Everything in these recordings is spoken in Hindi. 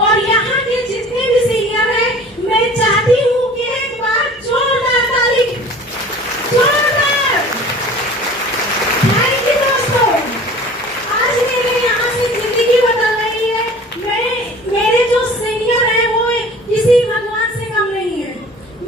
और यहाँ के जितने भी सीनियर हैं, मैं चाहती हूँ कि एक बार जोरदार ताली, जोरदार। थैंक यू दोस्तों, आज मेरे यहाँ से जिंदगी बदल रही है। मेरे जो सीनियर हैं वो किसी भगवान से कम नहीं है।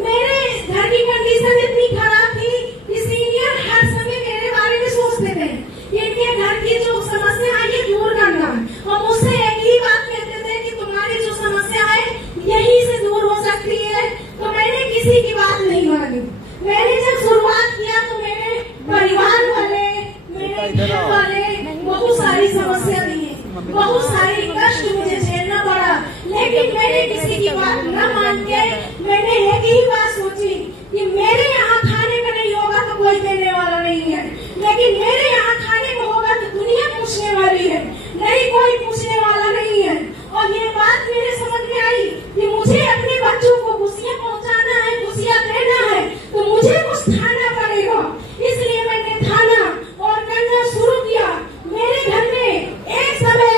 मेरे घर की कंडीशन इतनी खराब थी कि सीनियर हर समय मेरे बारे में सोचते थे, इनके घर की जो समस्या है ये दूर करना। हम उससे एक ही बात कहते थे कि तुम्हारी जो समस्या है यही से दूर हो सकती है। तो मैंने किसी की बात नहीं मानी। मैंने जब शुरुआत किया तो मेरे परिवार वाले, मेरे घर वाले बहुत सारी समस्या दी, बहुत सारी कष्ट मुझे झेलना पड़ा, लेकिन मैंने किसी की बात न मान के मैंने एक ही बात सोची कि मेरे यहाँ खाने का नहीं होगा तो कोई देने वाला नहीं है, लेकिन मेरे यहाँ खाने को होगा तो दुनिया पूछने वाली है, नहीं कोई पूछने वाला नहीं है। और ये बात मेरे समझ में आई कि मुझे अपने बच्चों को खुशियाँ पहुँचाना है, खुशियाँ देना है, तो मुझे कुछ खाना पड़ेगा। इसलिए मैंने खाना और करना शुरू किया। मेरे घर में एक समय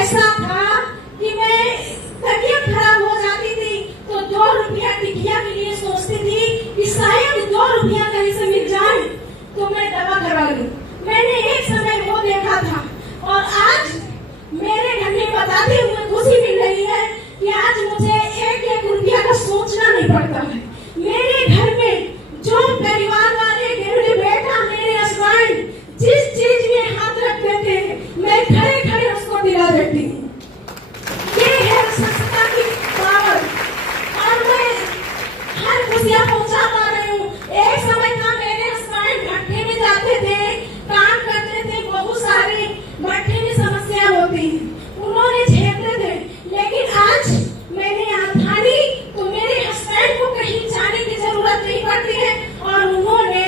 ऐसा था कि मैं तबीयत खराब हो जाती थी तो 2 रुपया टिकिया के लिए सोचती थी कि शायद 2 रुपया कहीं से मिल जाए तो मैं दवा करा लूं। मैंने एक समय वो देखा था और आज मेरे घर में बताते हुए खुशी मिल रही है कि आज मुझे 1-1 रुपया का सोचना नहीं पड़ता है। मेरे घर में जो परिवार वाले, मेरे बेटा, मेरे हस्बैंड जिस चीज में हाथ रख देते हैं मैं खड़े खड़े उसको दिला देती हूँ। ये है संस्था की पावर और मैं हर खुशियाँ पहुँचा पा रही हूँ। एक समय था मेरे हस्बैंड भट्टे में जाते थे, काम करते थे, बहुत सारे भट्टे में समस्या होती है, उन्होंने झेलते थे, लेकिन आज मैंने यहाँ ठानी तो मेरे हस्बैंड को कहीं जाने की जरूरत नहीं पड़ती है और उन्होंने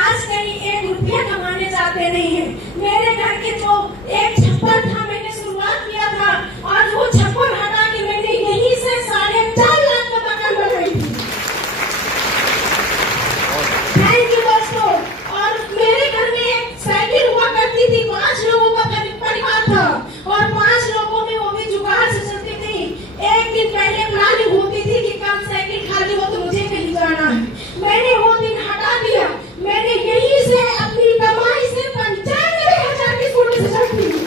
आज कहीं 1 रुपया कमाने जाते नहीं है। मेरे घर के जो एक छप्पर था, मैंने शुरुआत किया था और वो छप्पर हटा के मैंने यहीं से 4.5 लाख का मकान बनाई थी। थैंक यू दोस्तों। और मेरे घर में एक साइकिल हुआ करती थी, 5 लोगों का परिवार था और 5 लोगों में वो भी जुगाड़ से चलती थी। एक दिन पहले प्लानिंग होती थी कि कल साइकिल खाली हो तो मुझे कहीं जाना है, मैंने वो दिन हटा दिया। मैंने यहीं से अपनी कमाई से 95,000 की स्कूटी से चलती हूँ।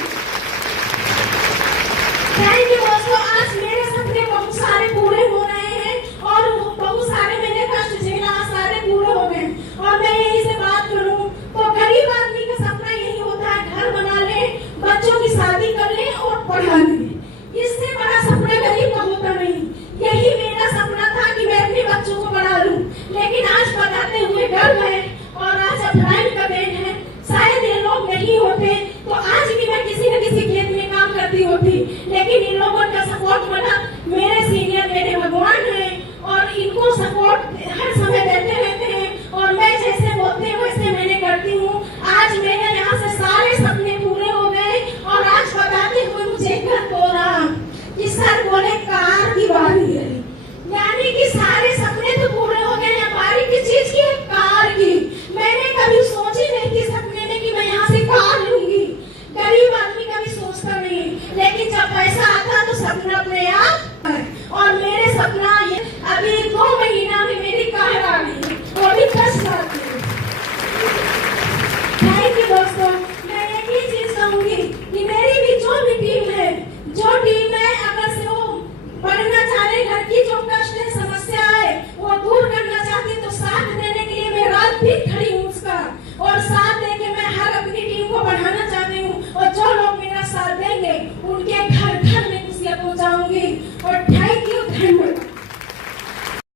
थैंक यू दोस्तों। आज मेरे सपने बहुत सारे पूरे हो रहे हैं और बहुत सारे मैंने कष्ट झेला, सारे पूरे हो गए। और मैं यहीं से बात करूँ तो गरीब आदमी का सपना यही होता है, घर बना ले, बच्चों की शादी कर ले और पढ़ा ले। इससे बड़ा सपना गरीब का होता नहीं। यही मेरा सपना था कि मैं अपने बच्चों को पढ़ा लूं, लेकिन आज बताते हुए डर है और आज अप्लाई का दिन है। शायद ये लोग नहीं होते तो आज भी मैं किसी न किसी खेत में काम करती होती, लेकिन इन लोगों का सपोर्ट मिला। मेरे सीनियर मेरे भगवान हैं और इनको सपोर्ट हर समय